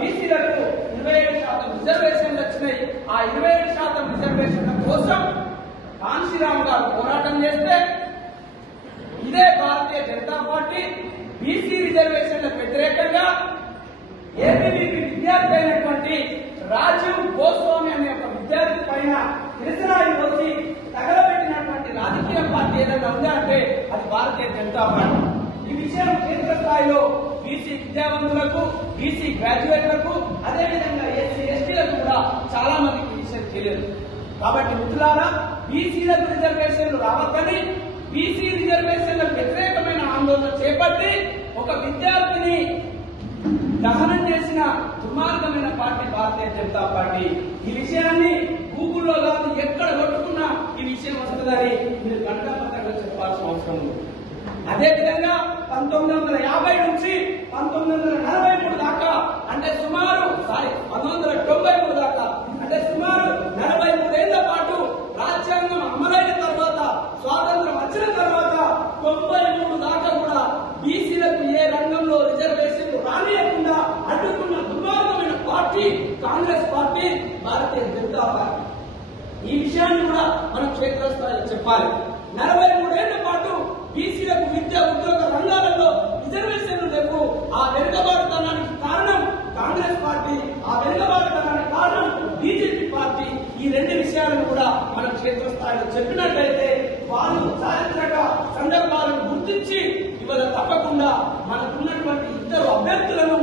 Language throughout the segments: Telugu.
బీసీలకు ఇరవై ఏడు శాతం రిజర్వేషన్లు వచ్చినాయి. ఆ ఇరవై ఏడు శాతం రిజర్వేషన్ల కోసం కాంశీరామ్ గారు పోరాటం చేస్తే ఇదే భారతీయ జనతా పార్టీ బీసీ రిజర్వేషన్లకు వ్యతిరేకంగా ఏబీవీపీ విద్యార్థి అయినటువంటి రాజీవ్ గోస్వామి అనే ఒక విద్యార్థి పైన నిరసనాలు వచ్చి తగలబెట్టినటువంటి రాజకీయ పార్టీ ఏదైనా ఉందా అంటే అది భారతీయ జనతా పార్టీ. ఈ విషయం కేంద్ర స్థాయిలో బీసీ విద్యావంతులకు బీసీ గ్రాడ్యుయేట్లకు అదేవిధంగా ఎస్సీ ఎస్టీలకు కూడా చాలా మందికి విషయం తెలియదు. కాబట్టి మిత్రులారా బీసీలకు రిజర్వేషన్లు రావద్దని బీసీ రిజర్వేషన్లకు వ్యతిరేకమైన ఆందోళన చేపట్టి ఒక విద్యార్థిని దహనం చేసిన దుర్మార్గమైన పార్టీ భారతీయ జనతా పార్టీ. ఈ విషయాన్ని గూగుల్లో కాదు ఎక్కడ కొట్టుకున్నా ఈ విషయం వస్తుందని మీరు గంటపత్రంగా చెప్పాల్సిన అవసరం ఉంది. అదేవిధంగా పంతొమ్మిది వందల యాభై నుంచి పంతొమ్మిది వందల నలభై మూడు దాకా అంటే సుమారు సారీ పంతొమ్మిది వందల తొంభై మూడు దాకా అంటే సుమారు నలభై మూడేళ్ళ పాటు రాజ్యాంగం అమలైన తర్వాత స్వాతంత్రం వచ్చిన తర్వాత తొంభై మూడు దాకా కూడా బీసీలకు ఏ రంగంలో రిజర్వేషన్లు రానియకుండా అడ్డుకున్న దుర్మార్గమైన party Congress party Bharatiya Janata party ఈ విషయాన్ని కూడా మనం క్షేత్రస్థాయిలో చెప్పాలి. నలభై మూడేళ్ళ పాటు బీసీలకు విద్య ఉద్యోగ రంగాలలో రిజర్వేషన్లు లేవు. ఆ వెనుకబాటుతనానికి కారణం కాంగ్రెస్ పార్టీ. ఆ వెనుకబాటుతనానికి కారణం బీజేపీ పార్టీ. ఈ రెండు విషయాలను కూడా మనం క్షేత్రస్థాయిలో చెప్పినట్లయితే వాళ్ళు చారిత్రక సందర్భాలను గుర్తించి ఇవాళ తప్పకుండా మనకున్నటువంటి ఇద్దరు అభ్యర్థులను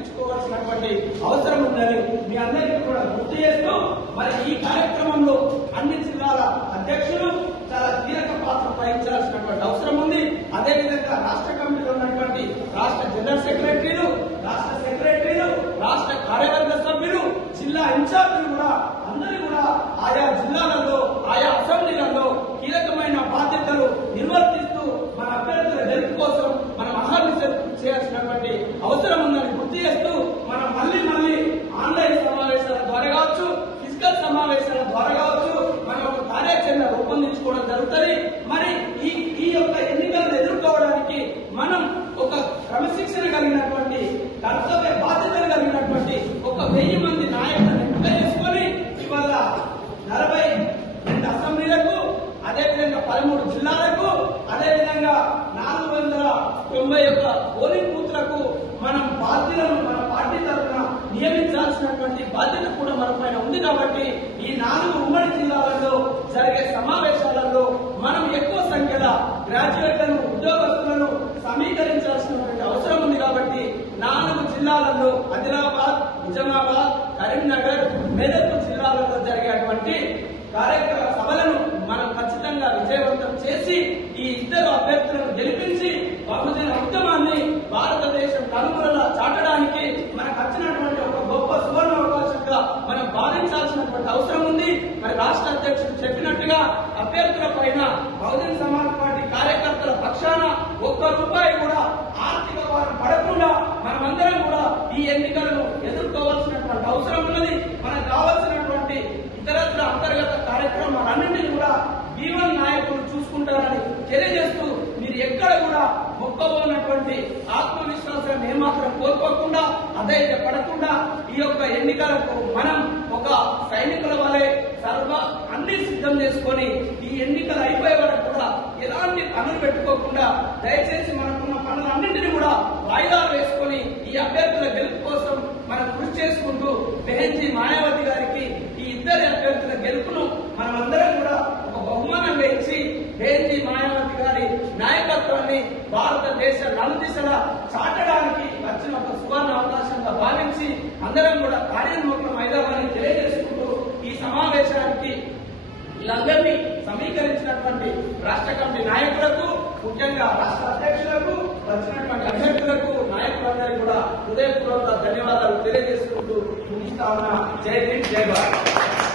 మనం అవసరం ఉందని మీ అందరికీ కూడా గుర్తు చేస్తూ మరి ఈ కార్యక్రమంలో అన్ని జిల్లాల అధ్యక్షులు చాలా కీలక పాత్ర వహించాల్సినటువంటి అవసరం ఉంది అదేవిధంగా రాష్ట్ర కమిటీలో ఉన్నటువంటి రాష్ట్ర జనరల్ సెక్రటరీలు రాష్ట్ర సెక్రటరీలు రాష్ట్ర కార్యవర్గ సభ్యులు జిల్లా ఇన్ఛార్జీలు కూడా అందరూ కూడా ఆయా జిల్లాలలో ఆయా అసెంబ్లీలలో కీలకమైన బాధ్యతలు నిర్వర్తిస్తూ మన అభ్యర్థుల గెలుపు కోసం మనం అహర్నిశలు చేయాల్సినటువంటి అవసరం ఉందని గుర్తు చేస్తూ మనం మళ్ళీ మళ్ళీ ఆన్లైన్ సమావేశాల ద్వారా కావచ్చు ఫిజికల్ సమావేశాల ద్వారా కావచ్చు మనం ఒక కార్యాచరణ రూపొందించుకోవడం జరుగుతుంది మరి ఈ ఈ యొక్క ఎన్నికలను ఎదుర్కోవడానికి మనం ఒక క్రమశిక్షణ కలిగినటువంటి కర్తవ్య బాధ్యతలు కలిగినటువంటి ఒక వెయ్యి మంది నాయకులను ఎంపిక చేసుకొని ఇవాళ నలభై రెండు అసెంబ్లీలకు అదేవిధంగా పదమూడు జిల్లాలకు అదేవిధంగా నాలుగు వందల తొంభై ఒక్క పోలింగ్ బూత్లకు మనం బాధ్యులను మన పార్టీ తరఫున నియమించాల్సినటువంటి బాధ్యత కూడా మన పైన ఉంది కాబట్టి ఈ నాలుగు ఉమ్మడి జిల్లాలలో జరిగే సమావేశాలలో మనం ఎక్కువ సంఖ్యలో గ్రాడ్యుయేట్లను ఉద్యోగస్తులను సమీకరించాల్సినటువంటి అవసరం ఉంది కాబట్టి నాలుగు జిల్లాలలో ఆదిలాబాద్ నిజామాబాద్ కరీంనగర్ మెదక్ జిల్లాలలో జరిగేటువంటి కార్యక్రమం సభలను మనం ఖచ్చితంగా విజయవంతం చేసి ఈ ఇద్దరు అభ్యర్థులను గెలిపించి బహుజన ఉద్యమాన్ని భారతదేశం నలుగురలా చాటడానికి మనకు వచ్చినటువంటి ఒక గొప్ప సువర్ణ అవకాశంగా మనం భావించాల్సినటువంటి అవసరం ఉంది. మరి రాష్ట్ర అధ్యక్షుడు చెప్పినట్టుగా అభ్యర్థుల పైన బహుజన సమాజ్ పార్టీ కార్యకర్తల పక్షాన ఒక్క రూపాయి కూడా ఆర్థిక భారం పడకుండా మనమందరం కూడా ఈ ఎన్నికలను ఎదుర్కోవాల్సినటువంటి అవసరం ఉన్నది. మనకు కావాల్సినటువంటి ఇతరత్ర అంతర్గత కార్యక్రమాలన్నింటినీ కూడా జీవన్ నాయకులు చూసుకుంటారని తెలియజేస్తూ మీరు ఎక్కడ కూడా మొక్కబోనటువంటి ఆత్మవిశ్వాసాన్ని ఏమాత్రం కోల్పోకుండా అధైర్య పడకుండా ఈ యొక్క ఎన్నికలకు మనం ఒక సైనికుల వలె సర్వ అన్ని సిద్ధం చేసుకొని ఈ ఎన్నికలు అయిపోయే వరకు కూడా ఎలాంటి పనులు పెట్టుకోకుండా దయచేసి మనకున్న పనులన్నింటినీ కూడా వాయిదాలు వేసుకొని ఈ అభ్యర్థుల గెలుపు కోసం మనం కృషి చేసుకుంటూ బెహెన్జీ మాయావతి గారికి ఈ ఇద్దరి అభ్యర్థుల గెలుపును మనమందరం కూడా ఒక బహుమానం ఇచ్చి బెహెన్జీ మాయావతి గారి నాయకత్వాన్ని భారతదేశ నలుదిశల చాటడానికి వచ్చిన ఒక భావించి అందరం కూడా కార్యోన్ముఖం అయిదామని తెలియజేసుకుంటూ ఈ సమావేశానికి వీళ్ళందరినీ సమీకరించినటువంటి రాష్ట్ర కమిటీ నాయకులకు ముఖ్యంగా రాష్ట్ర అధ్యక్షులకు వచ్చినటువంటి అభ్యర్థులకు నాయకులందరికీ కూడా హృదయపూర్వక ధన్యవాదాలు తెలియజేసుకుంటూ ముగిస్తా ఉన్న. జై హింద్ జై భారత్.